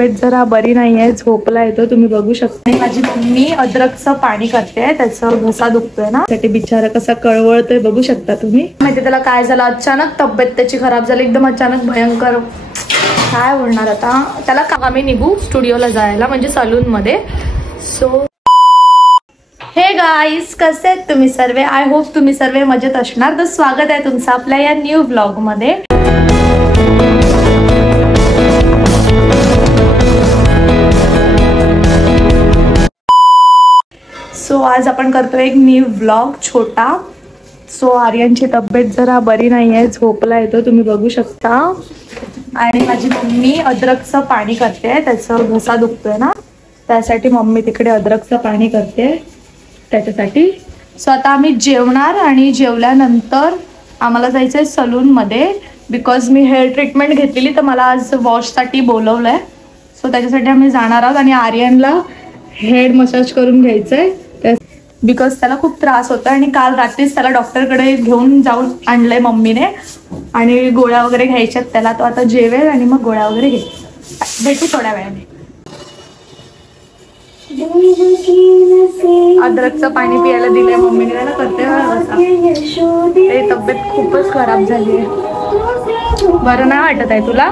तब्येत जरा बरी नाहीये, झोपला येतो तुम्ही बघू शकता. माझी मम्मी अद्रकचं पाणी करते, त्याचं घसा दुखतोय ना, त्यासाठी बिचारा कसा कळवळतोय बघू शकता तुम्ही. माहिती त्याला काय झालं, अचानक तब्येत त्याची खराब झाली, एकदम अचानक भयंकर. काय बोलणार आता त्याला. का आम्ही निघू स्टुडिओला जायला, म्हणजे सलून मध्ये. सो हे गाईज, कसे आहेत तुम्ही सर्व? आय होप तुम्ही सर्व मजेत असणार. तर स्वागत आहे तुमचं आपल्या या न्यू ब्लॉग मध्ये. सो आज आपण करतोय एक न्यू ब्लॉग छोटा. सो आर्यनची तब्येत जरा बरी नाहीये, झोपला येतो तुम्ही बघू शकता. आणि माझी मम्मी अद्रकचं पाणी करते, त्याचं घसा दुखतोय ना, त्यासाठी मम्मी तिकडे अद्रकचं पाणी करते त्याच्यासाठी. सो आता आम्ही जेवणार आणि जेवल्यानंतर आम्हाला जायचं आहे सलूनमध्ये, बिकॉज मी हेअर ट्रीटमेंट घेतलेली, तर मला आज वॉशसाठी बोलवलं आहे. सो त्याच्यासाठी आम्ही जाणार आहोत. आणि आर्यनला हेड मसाज करून घ्यायचं आहे बिकॉज त्याला खूप त्रास होता. आणि काल रात्रीच त्याला डॉक्टरकडे घेऊन जाऊन आणलंय मम्मीने, आणि गोळ्या वगैरे घ्यायच्यात त्याला. तो आता जेवेल आणि मग गोळ्या वगैरे घेईल. भेटू थोड्या वेळाने. अद्रकचं पाणी पियाला दिलंय मम्मीने त्याला. करते ते तब्येत खूपच खराब झाली आहे. बरं नाही वाटत आहे तुला?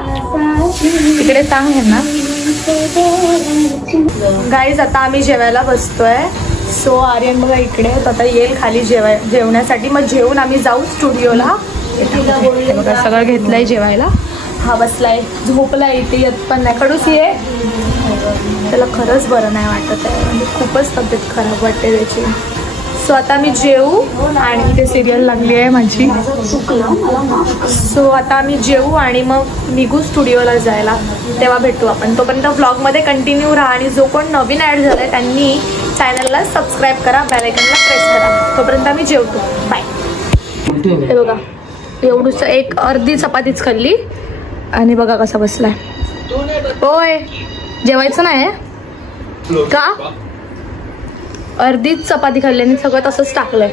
तिकडे सांग हे ना. गाईज आता आम्ही जेवायला बसतोय. सो आर्यन बघा इकडे, तो आता येईल खाली जेवण्यासाठी. मग जेवून आम्ही जाऊ स्टुडिओला. बघा सगळं घेतलंय जेवायला. हा बसलाय, झोपलाय, इथे येत पण नाही. खडूस ये, त्याला खरंच बरं नाही वाटत आहे, म्हणजे खूपच तब्येत खराब वाटते त्याची. सो आता मी जेवू, आणि इथे सिरियल लागली आहे माझी. सो आता आम्ही जेवू आणि मग निघू स्टुडिओला जायला, तेव्हा भेटू आपण. तोपर्यंत ब्लॉगमध्ये कंटिन्यू राहा. आणि जो कोण नवीन ॲड झाला आहे त्यांनी चॅनलला सबस्क्राईब करा, बेल आयकॉनला प्रेस करा. तोपर्यंत आम्ही जेवतो. बाय. हे बघा एवढूच एक अर्धी चपातीच खाल्ली, आणि बघा कसा बसलाय. होय जेवायचं नाही का? अर्धीच चपाती खाल्ली आणि सगळं तसंच टाकलंय.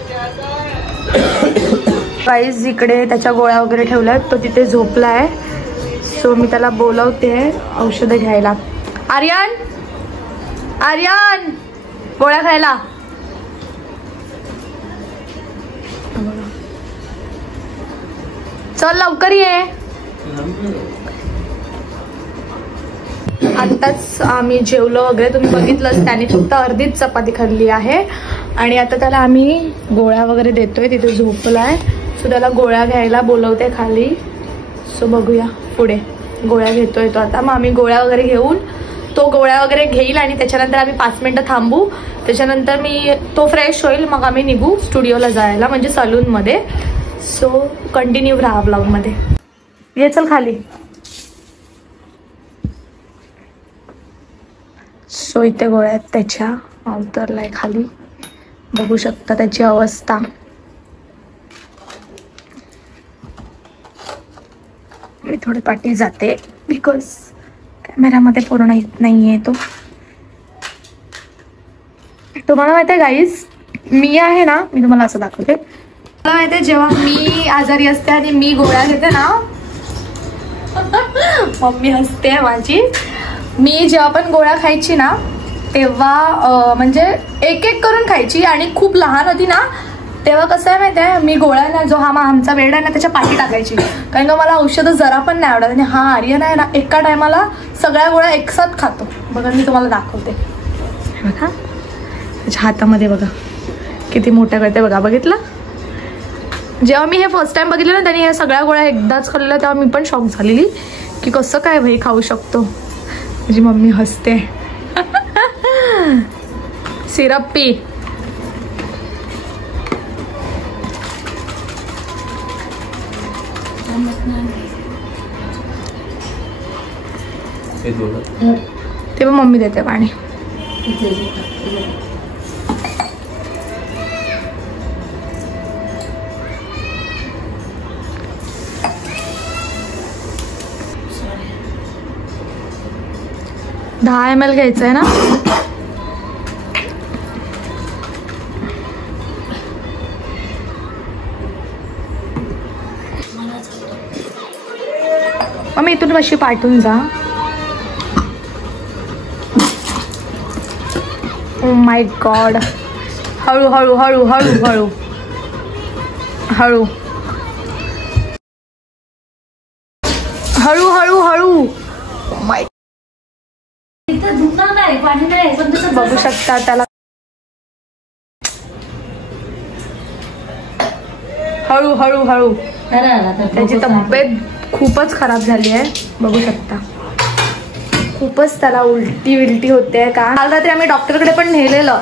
गाईज इकडे त्याच्या गोळ्या वगैरे ठेवल्यात, तो तिथे झोपलाय. सो मी त्याला बोलवते औषधं घ्यायला. आर्यन, आर्यन गोळ्या खायला. चल लवकर ये. आत्ताच आम्ही जेवलो वगैरे, तुम्ही बघितलंच. त्याने फक्त अर्धीच चपाती खाल्ली आहे. आणि आता त्याला आम्ही गोळ्या वगैरे देतोय, तिथे झोपलाय. सो त्याला गोळ्या घ्यायला बोलवते खाली. सो बघूया पुढे गोळ्या घेतोय तो आता. मग आम्ही गोळ्या वगैरे घेऊन, तो गोळ्या वगैरे घेईल आणि त्याच्यानंतर आम्ही 5 मिनिटं थांबू. त्याच्यानंतर तो फ्रेश होईल, मग आम्ही निघू स्टुडिओला जायला, म्हणजे सलूनमध्ये. सो कंटिन्यू राहा ब्लॉगमध्ये. ये चल खाली. सो इथे गोळ्या आहेत त्याच्या, उतरलाय खाली, बघू शकता त्याची अवस्था. मी थोडे पाठी जाते बिकॉज कॅमेरामध्ये पूर्ण येत नाहीये तो. तुम्हाला माहिती आहे गाईज, मी आहे ना, मी तुम्हाला असं दाखवते. मला माहिती आहे जेव्हा मी आजारी असते आणि मी गोळ्या घेते ना, मम्मी हसते माझी. मी जेव्हा पण गोळ्या खायची ना, तेव्हा म्हणजे एक एक करून खायची. आणि खूप लहान होती ना, तेव्हा कसं आहे माहिती आहे, मी गोळ्याला जो आमचा बेड आहे ना त्याच्या पाठी टाकायची, कारण का मला औषधं जरा पण नाही आवडत. आणि हा आर्यन आहे ना, एका टायमाला सगळ्या गोळ्या एकसाथ खातो. बघा मी तुम्हाला दाखवते. बघा त्याच्या हातामध्ये बघा किती मोठ्या करते बघा. बघितलं? जेव्हा मी हे फर्स्ट टाइम बघितलं ना, त्यांनी या सगळ्या गोळ्या एकदाच खाल्लेल्या, तेव्हा मी पण शॉक झालेली की कसं काय भाई खाऊ शकतो. माझी मम्मी हसते. Syrup P. ते मम्मी देते पाणी. दहा ml घ्यायचं आहे ना. मग मी इथून कशी पाठवून जा. माय गॉड. हळू हळू हळू हळू हळू हळू हळू हळू हळू. माय बघू शकता त्याला. हळू हळू हळू. त्याची तब्येत खूपच खराब झाली आहे. बघू शकता खूपच त्याला उलटी विलटी होते. का काल रात्री आम्ही डॉक्टरकडे पण नेलेलं.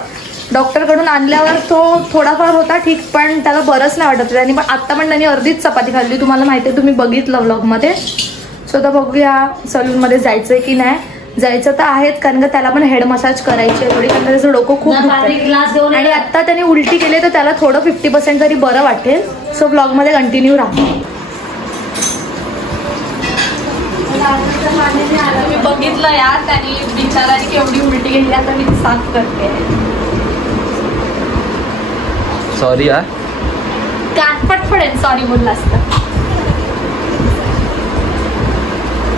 डॉक्टरकडून आणल्यावर तो थोडाफार होता ठीक, पण त्याला बरंच नाही वाटत त्यांनी. पण आता पण त्यांनी अर्धीच चपाती खाल्ली. तुम्हाला माहिती आहे, तुम्ही बघितलं व्लॉगमध्ये. सो आता बघूया सलूनमध्ये जायचंय की नाही. जायचं तर आहेच, कारण का त्याला पण हेड मसाज करायची आहे थोडी, कारण त्याचं डोकं खूप दुखतंय. आणि आता त्याने उलटी केली तर त्याला थोडं 50% तरी बरं वाटेल. सो व्लॉगमध्ये कंटिन्यू राहा. मी बघितलं यार, त्याने बिचाराने केवढी उलटी केली. आता मी साफ करते. सॉरी यार, कानपट पडेल सॉरी बोलला असतं.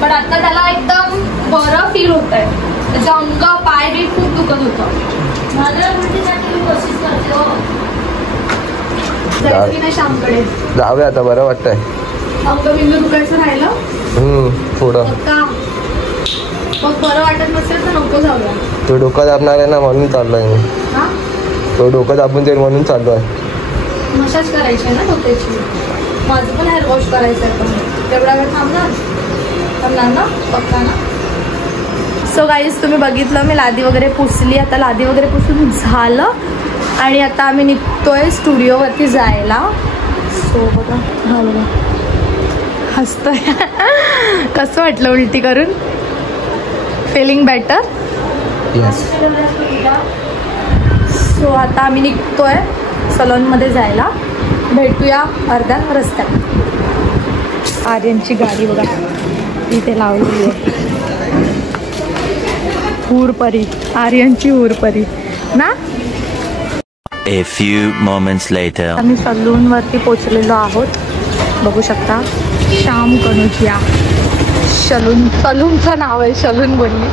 पण आता त्याला एकदम बरं फील होत आहे. त्याचं अंग पाय बी खूप दुखत होतं. जायचं की नाही श्यामकडे? जाऊया आता, बरं वाटतंय. अंग बिंदू दुखायचं राहिलं थोडं का? मग बरं वाटत नसेल तर नको जाऊया. तो डोकं दाबणार आहे ना, म्हणून चाललोय मी. हा, तो डोकं दाबून जाईल म्हणून चाललो आहे. मसाज करायची आहे ना डोक्याची. माझं पण हेअर वॉश करायचं आहे, पण तेवढा वेळ थांबणार ना पक्का ना. सो गाईज तुम्ही बघितलं, मी लादी वगैरे पुसली. आता लादी वगैरे पुसून झालं आणि आता आम्ही निघतोय स्टुडिओवरती जायला. सो बघा, हा बघा हसतोय. कसं वाटलं उलटी करून? Feeling better? यस. सो आता आम्ही निघतोय सलूनमध्ये जायला. भेटूया अर्ध्या रस्त्यात. आर्यनची गाडी बघा इथे लावलेली आहे. हुरपरी, आर्यनची हुरपरी ना. A few moments later. आम्ही सलूनवरती पोचलेलो आहोत. बघू शकता, श्याम कनुजिया सलून. सलूनचं नाव आहे, सलून बोलली.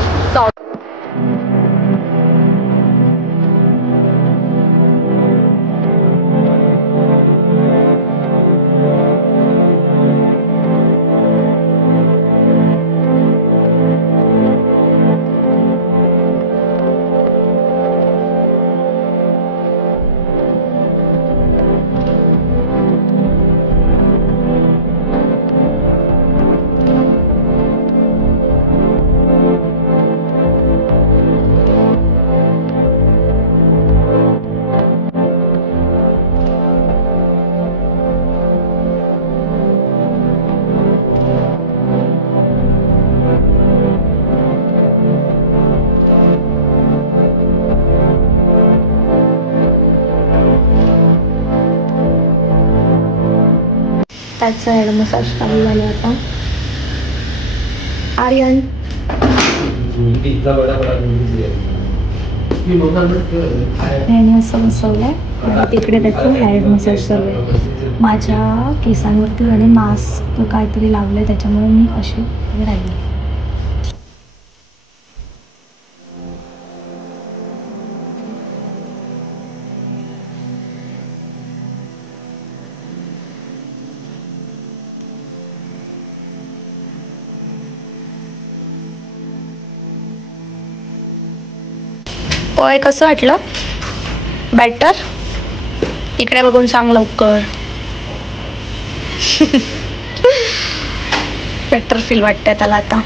त्याचा हेड मसाज चालू झाला आता. आर्यन त्याने असं बसवलंय आणि तिकडे त्याचं हेड मसाज चालू आहे. माझ्या केसांवरती आणि मास्क काहीतरी लावलंय, त्याच्यामुळे मी अशी राहिली. ओय, कसं वाटलं? बेटर? इकडे बघून सांग लवकर. बेटर फील वाटतंय त्याला आता.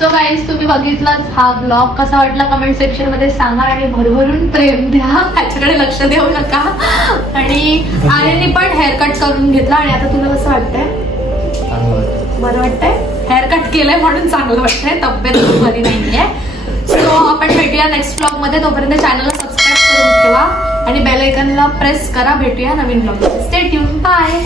सो गाईज तुम्ही बघितलाच हा ब्लॉग, कसा वाटला कमेंट सेक्शन मध्ये सांगा आणि भरभरून प्रेम द्या, त्याच्याकडे लक्ष देऊ नका. आणि आर्यनने पण हेअर कट करून घेतला आणि आता तुला कसं वाटतंय? बरं वाटतंय? हेअर कट केलंय म्हणून चांगलं वाटतंय, तब्येत बरी नाहीये. सो आपण भेटूया नेक्स्ट ब्लॉग मध्ये. तोपर्यंत चॅनलला सबस्क्राईब करून ठेवा आणि बेल आयकॉनला प्रेस करा. भेटूया नवीन ब्लॉग मध्ये. Stay tune. बाय.